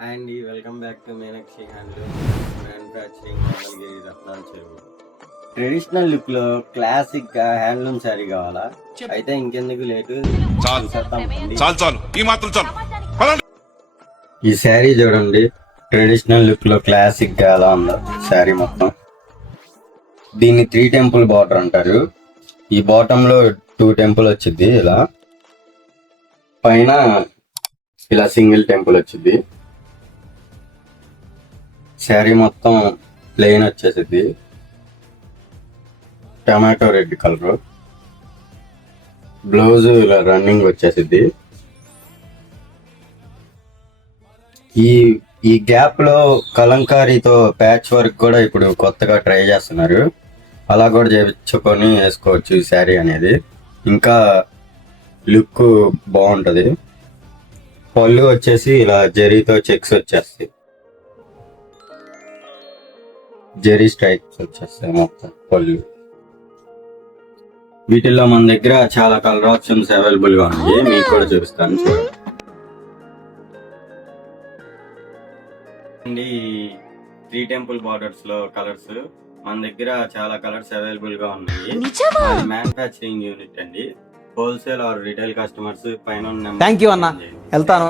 Hi అండి, welcome back to Meenakshi handloom manufacturing Mangalagiri రత్నాల చెరువు. ట్రెడిషనల్ లుక్ లో క్లాసిక్ గా హ్యాండ్లూమ్ శారీ కావాలా? అయితే ఇంకెందుకు లేటు, ఈ శారీ చూడండి. ట్రెడిషనల్ లుక్ లో క్లాసిక్ గా ఎలా ఉందో శారీ మొత్తం. దీన్ని 3 టెంపుల్ బార్డర్ అంటారు. ఈ బాటమ్ లో 2 టెంపుల్ వచ్చింది, ఇలా పైన ఇలా సింగిల్ టెంపుల్ వచ్చింది. శారీ మొత్తం ప్లెయిన్ వచ్చేసింది, టమాటో రెడ్ కలర్. బ్లౌజ్ ఇలా రన్నింగ్ వచ్చేసింది. ఈ ఈ గ్యాప్ లో కలంకారీతో ప్యాచ్ వర్క్ కూడా ఇప్పుడు కొత్తగా ట్రై చేస్తున్నారు. అలా కూడా చేయించుకొని వేసుకోవచ్చు ఈ శారీ అనేది. ఇంకా లుక్ బాగుంటది. పళ్ళు వచ్చేసి ఇలా జరీతో చెక్స్ వచ్చేస్తాయి, జెరీ స్ట్రైప్స్ వచ్చేస్తాయి మొత్తం పళ్ళు. వీటిల్లో మన దగ్గర చాలా కలర్ ఆప్షన్స్ అవైలబుల్ గా ఉన్నాయి, మీకు కూడా చూపిస్తాను చూడండి. 3 టెంపుల్ బార్డర్స్ లో కలర్స్ మన దగ్గర చాలా కలర్స్ అవైలబుల్ గా ఉన్నాయి. మ్యానుఫ్యాక్చరింగ్ యూనిట్ అండి. హోల్సేల్ ఆర్ రిటైల్ కస్టమర్స్ పైన థ్యాంక్ యూ అన్న, వెళ్తాను.